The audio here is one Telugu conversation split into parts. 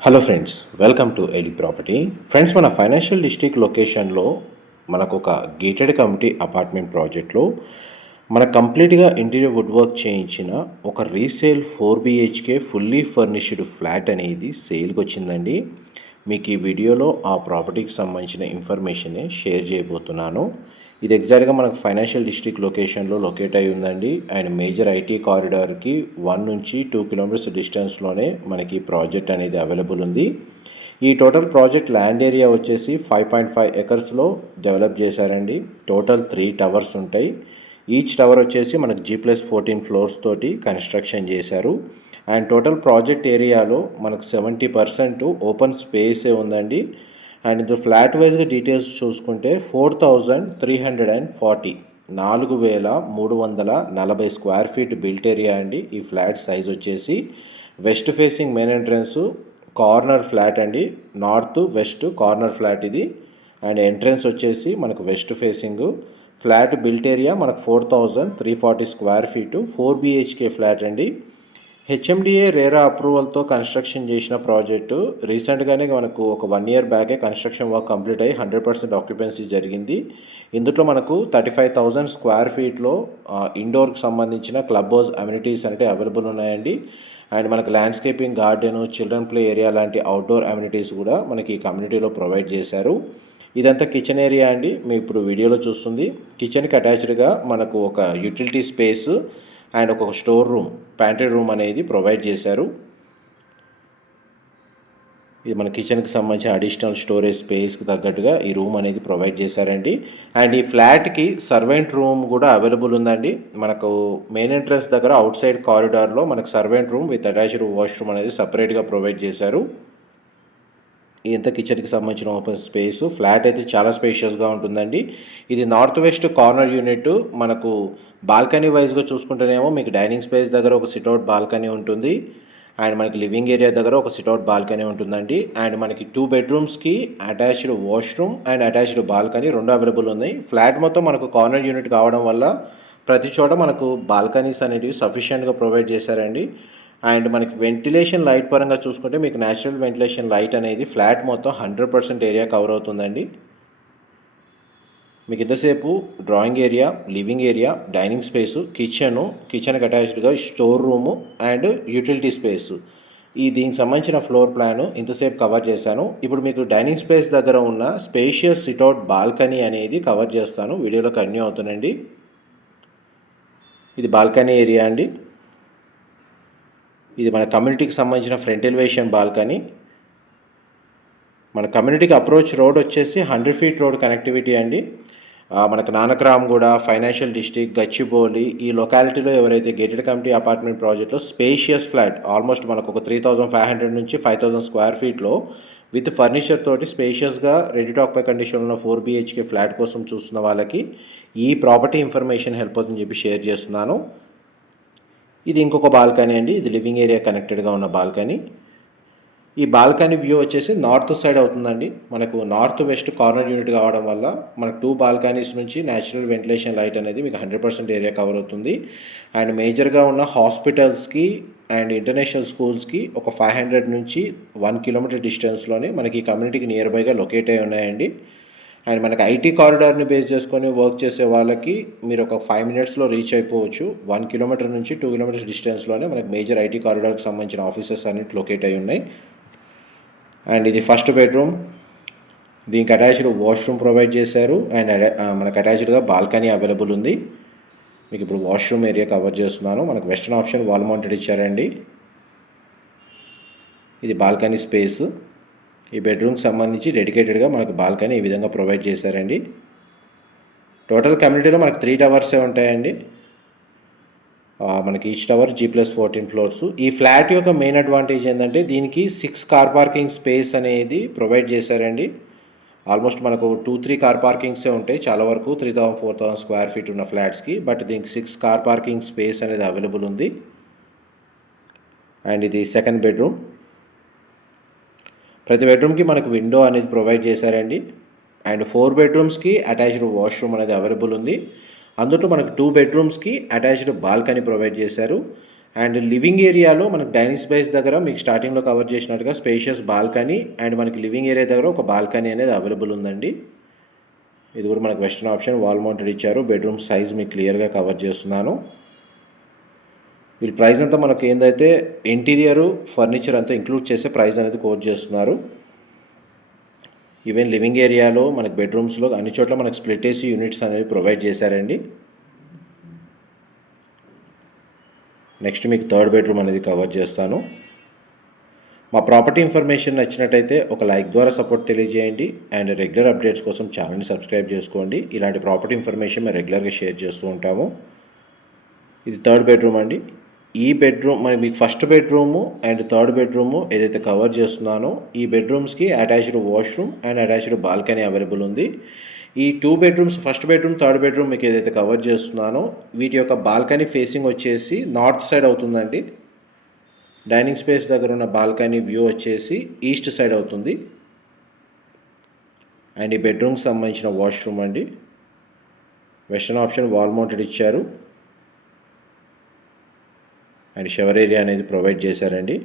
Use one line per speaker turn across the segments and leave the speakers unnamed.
Hello friends welcome to Eli property friends మన ఫైనాన్షియల్ డిస్ట్రిక్ట్ లొకేషన్లో మనకు ఒక గేటెడ్ కమిటీ అపార్ట్మెంట్ ప్రాజెక్ట్లో మన కంప్లీట్గా ఇంటీరియర్ వుడ్ వర్క్ చేయించిన ఒక resale four BHK fully furnished flat అనేది సేల్కి వచ్చిందండి. మీకు ఈ వీడియోలో ఆ ప్రాపర్టీకి సంబంధించిన ఇన్ఫర్మేషనే షేర్ చేయబోతున్నాను. ఇది ఎగ్జాక్ట్గా మనకు ఫైనాన్షియల్ డిస్ట్రిక్ట్ లొకేషన్లో లొకేట్ అయి ఉందండి. అండ్ మేజర్ ఐటీ కారిడార్కి వన్ నుంచి టూ కిలోమీటర్స్ డిస్టెన్స్లోనే మనకి ప్రాజెక్ట్ అనేది అవైలబుల్ ఉంది. ఈ టోటల్ ప్రాజెక్ట్ ల్యాండ్ ఏరియా వచ్చేసి ఫైవ్ పాయింట్ ఫైవ్ ఎకర్స్లో డెవలప్ చేశారండి. టోటల్ త్రీ టవర్స్ ఉంటాయి. ఈచ్ టవర్ వచ్చేసి మనకు జీ ప్లస్ ఫోర్టీన్ ఫ్లోర్స్ తోటి కన్స్ట్రక్షన్ చేశారు. అండ్ టోటల్ ప్రాజెక్ట్ ఏరియాలో మనకు సెవెంటీ పర్సెంట్ ఓపెన్ స్పేసే ఉందండి. అండ్ ఇందులో ఫ్లాట్ వైజ్గా డీటెయిల్స్ చూసుకుంటే four thousand three hundred and forty. నాలుగు వేల మూడు వందల నలభై స్క్వేర్ ఫీట్ బిల్ట్ ఏరియా అండి. ఈ ఫ్లాట్ సైజ్ వచ్చేసి west facing main entrance corner flat అండి. నార్త్ వెస్ట్ కార్నర్ ఫ్లాట్ ఇది. అండ్ ఎంట్రన్స్ వచ్చేసి మనకు west facing. Flat built area మనకు four thousand three forty square feet. Four BHK flat అండి. హెచ్ఎండిఏ రేరా అప్రూవల్తో కన్స్ట్రక్షన్ చేసిన ప్రాజెక్టు రీసెంట్గానే మనకు ఒక వన్ ఇయర్ బ్యాకే కన్స్ట్రక్షన్ వర్క్ కంప్లీట్ అయ్యి హండ్రెడ్ పర్సెంట్ ఆక్యుపెన్సీ జరిగింది. ఇందులో మనకు థర్టీ ఫైవ్ థౌజండ్ స్క్వేర్ ఫీట్లో ఇండోర్కి సంబంధించిన క్లబ్ హౌస్ అమ్యూనిటీస్ అంటే అవైలబుల్ ఉన్నాయండి. అండ్ మనకు landscaping garden children play area లాంటి అవుట్డోర్ అమ్యూనిటీస్ కూడా మనకి ఈ కమ్యూనిటీలో ప్రొవైడ్ చేశారు. ఇదంతా కిచెన్ ఏరియా అండి. మీ ఇప్పుడు వీడియోలో చూస్తుంది. కిచెన్కి అటాచ్డ్గా మనకు ఒక యూటిలిటీ స్పేసు అండ్ ఒక స్టోర్ రూమ్ ప్యాంట్రీ రూమ్ అనేది ప్రొవైడ్ చేశారు. ఇది మన కిచెన్కి సంబంధించిన అడిషనల్ స్టోరేజ్ స్పేస్కి తగ్గట్టుగా ఈ రూమ్ అనేది ప్రొవైడ్ చేశారండి. అండ్ ఈ ఫ్లాట్కి సర్వెంట్ రూమ్ కూడా అవైలబుల్ ఉందండి. మనకు మెయిన్ ఎంట్రన్స్ దగ్గర అవుట్ సైడ్ కారిడార్లో మనకు servant room with attached washroom అనేది సపరేట్గా ప్రొవైడ్ చేశారు. ఇంత కిచెన్కి సంబంధించిన ఓపెన్ స్పేస్. ఫ్లాట్ అయితే చాలా స్పేషియస్గా ఉంటుందండి. ఇది నార్త్ వెస్ట్ కార్నర్ యూనిట్. మనకు బాల్కనీ వైజ్గా చూసుకుంటేనేమో మీకు డైనింగ్ స్పేస్ దగ్గర ఒక సిట్అవుట్ బాల్కనీ ఉంటుంది. అండ్ మనకి లివింగ్ ఏరియా దగ్గర ఒక సిట్అవుట్ బాల్కనీ ఉంటుందండి. అండ్ మనకి two బెడ్రూమ్స్కి attached washroom and attached balcony రెండు అవైలబుల్ ఉన్నాయి. ఫ్లాట్ మొత్తం మనకు కార్నర్ యూనిట్ కావడం వల్ల ప్రతి చోట మనకు బాల్కనీస్ అనేటివి సఫిషియెంట్గా ప్రొవైడ్ చేశారండి. అండ్ మనకి వెంటిలేషన్ లైట్ పరంగా చూసుకుంటే మీకు న్యాచురల్ వెంటిలేషన్ లైట్ అనేది ఫ్లాట్ మొత్తం హండ్రెడ్ పర్సెంట్ ఏరియా కవర్ అవుతుందండి. మీకు ఇంతసేపు drawing area living area dining space kitchen కిచెన్కి అటాచ్డ్గా store room and utility space ఈ దీనికి సంబంధించిన ఫ్లోర్ ప్లాన్ ఇంతసేపు కవర్ చేశాను. ఇప్పుడు మీకు డైనింగ్ స్పేస్ దగ్గర ఉన్న స్పేషియస్ సిట్అవుట్ బాల్కనీ అనేది కవర్ చేస్తాను. వీడియోలో కంటిన్యూ అవుతుందండి. ఇది బాల్కనీ ఏరియా అండి. ఇది మన కమ్యూనిటీకి సంబంధించిన ఫ్రంట్ ఎలివేషన్ బాల్కనీ మన కమ్యూనిటీకి అప్రోచ్ రోడ్ వచ్చేసి హండ్రెడ్ ఫీట్ రోడ్ కనెక్టివిటీ అండి. మనకు నానక్రామ్ కూడా ఫైనాన్షియల్ డిస్ట్రిక్ట్ గచ్చిబౌలి ఈ లొకాలిటీలో ఎవరైతే గేటెడ్ కమిటీ అపార్ట్మెంట్ ప్రాజెక్ట్లో స్పేషియస్ ఫ్లాట్ ఆల్మోస్ట్ మనకు ఒక త్రీ థౌజండ్ ఫైవ్ హండ్రెడ్ నుంచి ఫైవ్ థౌజండ్ స్క్వేర్ ఫీట్లో విత్ ఫర్నిచర్ తోటి స్పేషియస్గా రెడీ టు ఆక్పై కండిషన్ ఉన్న ఫోర్ బీహెచ్కే ఫ్లాట్ కోసం చూస్తున్న వాళ్ళకి ఈ ప్రాపర్టీ ఇన్ఫర్మేషన్ హెల్ప్ అవుతుందని చెప్పి షేర్ చేస్తున్నాను. ఇది ఇంకొక బాల్కనీ అండి. ఇది లివింగ్ ఏరియా కనెక్టెడ్గా ఉన్న బాల్కనీ. ఈ బాల్కనీ వ్యూ వచ్చేసి నార్త్ సైడ్ అవుతుందండి. మనకు నార్త్ వెస్ట్ కార్నర్ యూనిట్ కావడం వల్ల మనకు టూ బాల్కనీస్ నుంచి న్యాచురల్ వెంటిలేషన్ లైట్ అనేది మీకు హండ్రెడ్ పర్సెంట్ ఏరియా కవర్ అవుతుంది. అండ్ మేజర్గా ఉన్న హాస్పిటల్స్కి అండ్ ఇంటర్నేషనల్ స్కూల్స్కి ఒక ఫైవ్ హండ్రెడ్ నుంచి వన్ కిలోమీటర్ డిస్టెన్స్లోనే మనకి ఈ కమ్యూనిటీకి నియర్ బైగా లొకేట్ అయి ఉన్నాయండి. అండ్ మనకి ఐటీ కారిడార్ని బేస్ చేసుకొని వర్క్ చేసే వాళ్ళకి మీరు ఒక ఫైవ్ మినిట్స్లో రీచ్ అయిపోవచ్చు. వన్ కిలోమీటర్ నుంచి టూ కిలోమీటర్స్ డిస్టెన్స్లోనే మనకి మేజర్ ఐటీ కారిడార్కి సంబంధించిన ఆఫీసెస్ అన్నిటి లొకేట్ అయి ఉన్నాయి. అండ్ ఇది ఫస్ట్ బెడ్రూమ్. దీనికి అటాచ్డ్ వాష్రూమ్ ప్రొవైడ్ చేశారు. అండ్ మనకు అటాచ్డ్గా బాల్కనీ అవైలబుల్ ఉంది. మీకు ఇప్పుడు వాష్రూమ్ ఏరియా కవర్ చేస్తున్నాను. మనకు వెస్టర్న్ ఆప్షన్ వాల్ మౌంటెడ్ ఇచ్చారండి. ఇది బాల్కనీ స్పేస్. ఈ బెడ్రూమ్కి సంబంధించి డెడికేటెడ్గా మనకు బాల్కనీ ఈ విధంగా ప్రొవైడ్ చేశారండి. టోటల్ కమ్యూనిటీలో మనకు త్రీ టవర్సే ఉంటాయండి. మనకి each tower G plus fourteen floors ఈ ఫ్లాట్ యొక్క మెయిన్ అడ్వాంటేజ్ ఏంటంటే దీనికి సిక్స్ కార్ పార్కింగ్ స్పేస్ అనేది ప్రొవైడ్ చేశారండి. ఆల్మోస్ట్ మనకు టూ త్రీ కార్ పార్కింగ్సే ఉంటాయి. చాలా వరకు three thousand four thousand square feet ఉన్న ఫ్లాట్స్కి బట్ దీనికి సిక్స్ కార్ పార్కింగ్ స్పేస్ అనేది అవైలబుల్ ఉంది. అండ్ ఇది సెకండ్ బెడ్రూమ్ ప్రతి బెడ్రూమ్కి మనకు విండో అనేది ప్రొవైడ్ చేశారండి. అండ్ ఫోర్ బెడ్రూమ్స్కి అటాచ్డ్ వాష్రూమ్ అనేది అవైలబుల్ ఉంది. అందులో మనకు టూ బెడ్రూమ్స్కి అటాచ్డ్ బాల్కనీ ప్రొవైడ్ చేశారు. అండ్ లివింగ్ ఏరియాలో మనకు డైనింగ్ స్పేస్ దగ్గర మీకు స్టార్టింగ్లో కవర్ చేసినట్టుగా స్పేషియస్ బాల్కనీ అండ్ మనకి లివింగ్ ఏరియా దగ్గర ఒక బాల్కనీ అనేది అవైలబుల్ ఉందండి. ఇది కూడా మనకు వెస్టర్న్ ఆప్షన్ వాల్ మౌంటెడ్ ఇచ్చారు. బెడ్రూమ్ సైజ్ మీకు క్లియర్గా కవర్ చేస్తున్నాను. వీటి ప్రైస్ అంతా మనకి ఏందైతే ఇంటీరియరు ఫర్నిచర్ అంతా ఇంక్లూడ్ చేసే ప్రైస్ అనేది కోట్ చేస్తున్నారు. ఈవెన్ లివింగ్ ఏరియాలో మనకి బెడ్రూమ్స్లో అన్ని చోట్ల మనకు స్ప్లిట్ ఏసీ యూనిట్స్ అనేవి ప్రొవైడ్ చేశారండి. నెక్స్ట్ మీకు థర్డ్ బెడ్రూమ్ అనేది కవర్ చేస్తాను. మా ప్రాపర్టీ ఇన్ఫర్మేషన్ నచ్చినట్టయితే ఒక లైక్ ద్వారా సపోర్ట్ తెలియజేయండి. అండ్ రెగ్యులర్ అప్డేట్స్ కోసం ఛానల్ని సబ్స్క్రైబ్ చేసుకోండి. ఇలాంటి ప్రాపర్టీ ఇన్ఫర్మేషన్ మేము రెగ్యులర్గా షేర్ చేస్తూ ఉంటాము. ఇది థర్డ్ బెడ్రూమ్ అండి. ఈ బెడ్రూమ్ మరి మీకు first bedroom and third bedroom ఏదైతే కవర్ చేస్తున్నానో ఈ బెడ్రూమ్స్కి attached washroom and attached balcony available ఉంది. ఈ two bedrooms first bedroom third bedroom మీకు ఏదైతే కవర్ చేస్తున్నానో వీటి యొక్క బాల్కనీ ఫేసింగ్ వచ్చేసి నార్త్ సైడ్ అవుతుందండి. డైనింగ్ స్పేస్ దగ్గర ఉన్న బాల్కనీ వ్యూ వచ్చేసి ఈస్ట్ సైడ్ అవుతుంది. అండ్ ఈ బెడ్రూమ్కి సంబంధించిన వాష్రూమ్ అండి. వెస్టర్న్ ఆప్షన్ వాల్ మౌంటెడ్ ఇచ్చారు. అండ్ షవర్ ఏరియా అనేది ప్రొవైడ్ చేశారండి.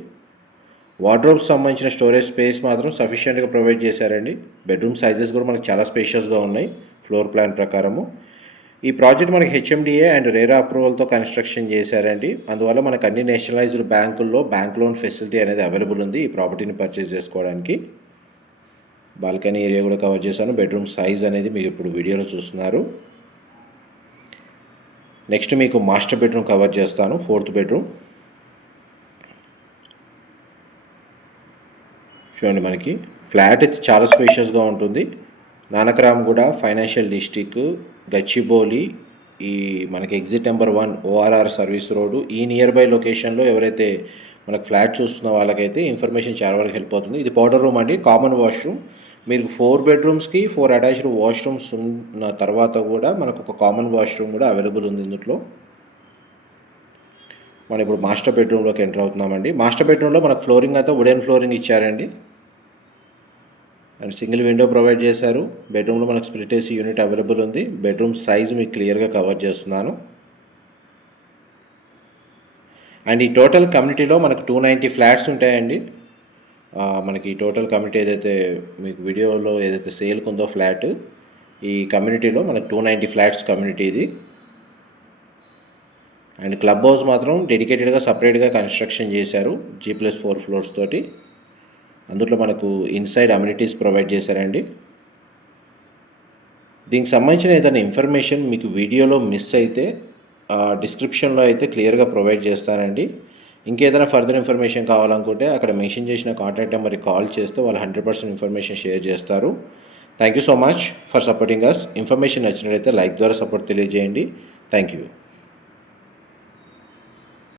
వార్డ్రోబ్స్ సంబంధించిన స్టోరేజ్ స్పేస్ మాత్రం సఫిషియెంట్గా ప్రొవైడ్ చేశారండి. బెడ్రూమ్ సైజెస్ కూడా మనకు చాలా స్పేషియస్గా ఉన్నాయి ఫ్లోర్ ప్లాన్ ప్రకారము. ఈ ప్రాజెక్ట్ మనకి హెచ్ఎండిఏ అండ్ రేరా అప్రూవల్తో కన్స్ట్రక్షన్ చేశారండి. అందువల్ల మనకు అన్ని నేషనలైజ్డ్ బ్యాంకుల్లో బ్యాంక్ లోన్ ఫెసిలిటీ అనేది అవైలబుల్ ఉంది ఈ ప్రాపర్టీని పర్చేస్ చేసుకోవడానికి. బాల్కనీ ఏరియా కూడా కవర్ చేశాను. బెడ్రూమ్ సైజ్ అనేది మీరు ఇప్పుడు వీడియోలో చూస్తున్నారు. నెక్స్ట్ మీకు మాస్టర్ బెడ్రూమ్ కవర్ చేస్తాను ఫోర్త్ బెడ్రూమ్ చూడండి మనకి. ఫ్లాట్ అయితే చాలా స్పేషియస్గా ఉంటుంది. నానక్రామ్ కూడా ఫైనాన్షియల్ డిస్టిక్ గచ్చిబౌలి ఈ మనకి exit number one ORR service road ఈ నియర్ బై లొకేషన్లో ఎవరైతే మనకు ఫ్లాట్ చూస్తున్న వాళ్ళకైతే ఇన్ఫర్మేషన్ చాలా వరకు హెల్ప్ అవుతుంది. ఇది పౌడర్ రూమ్ అండి కామన్ వాష్రూమ్ మీరు ఫోర్ బెడ్రూమ్స్కి ఫోర్ అటాచ్డ్ వాష్రూమ్స్ ఉన్న తర్వాత కూడా మనకు ఒక కామన్ వాష్రూమ్ కూడా అవైలబుల్ ఉంది ఇందులో మనం ఇప్పుడు మాస్టర్ బెడ్రూమ్లోకి ఎంటర్ అవుతున్నామండి. మాస్టర్ బెడ్రూమ్లో మనకు ఫ్లోరింగ్ అయితే వుడెన్ ఫ్లోరింగ్ ఇచ్చారండి. అండ్ సింగిల్ విండో ప్రొవైడ్ చేశారు. బెడ్రూమ్లో మనకు స్ప్లిట్ ఏసీ యూనిట్ అవైలబుల్ ఉంది. బెడ్రూమ్ సైజ్ మీకు క్లియర్గా కవర్ చేస్తున్నాను. అండ్ ఈ టోటల్ కమ్యూనిటీలో మనకు టూ నైంటీ ఫ్లాట్స్ ఉంటాయండి. మనకి టోటల్ కమిటీ ఏదైతే మీకు వీడియోలో ఏదైతే సేల్కి ఉందో ఫ్లాట్ ఈ కమ్యూనిటీలో మనకు టూ నైంటీ ఫ్లాట్స్ కమ్యూనిటీ ఇది. అండ్ క్లబ్ హౌస్ మాత్రం డెడికేటెడ్గా సపరేట్గా కన్స్ట్రక్షన్ చేశారు జీ ప్లస్ ఫోర్ ఫ్లోర్స్ తోటి. అందులో మనకు ఇన్సైడ్ అమ్యూనిటీస్ ప్రొవైడ్ చేశారండి. దీనికి సంబంధించిన ఏదైనా ఇన్ఫర్మేషన్ మీకు వీడియోలో మిస్ అయితే డిస్క్రిప్షన్లో అయితే క్లియర్గా ప్రొవైడ్ చేస్తానండి. ఇంకేదైనా ఫర్దర్ ఇన్ఫర్మేషన్ కావాలనుకుంటే అక్కడ మెన్షన్ చేసిన కాంటాక్ట్ నెంబర్కి కాల్ చేస్తే వాళ్ళు హండ్రెడ్ పర్సెంట్ ఇన్ఫర్మేషన్ షేర్ చేస్తారు. Thank you so much for supporting us information నచ్చినట్లయితే లైక్ ద్వారా సపోర్ట్ తెలియజేయండి. Thank you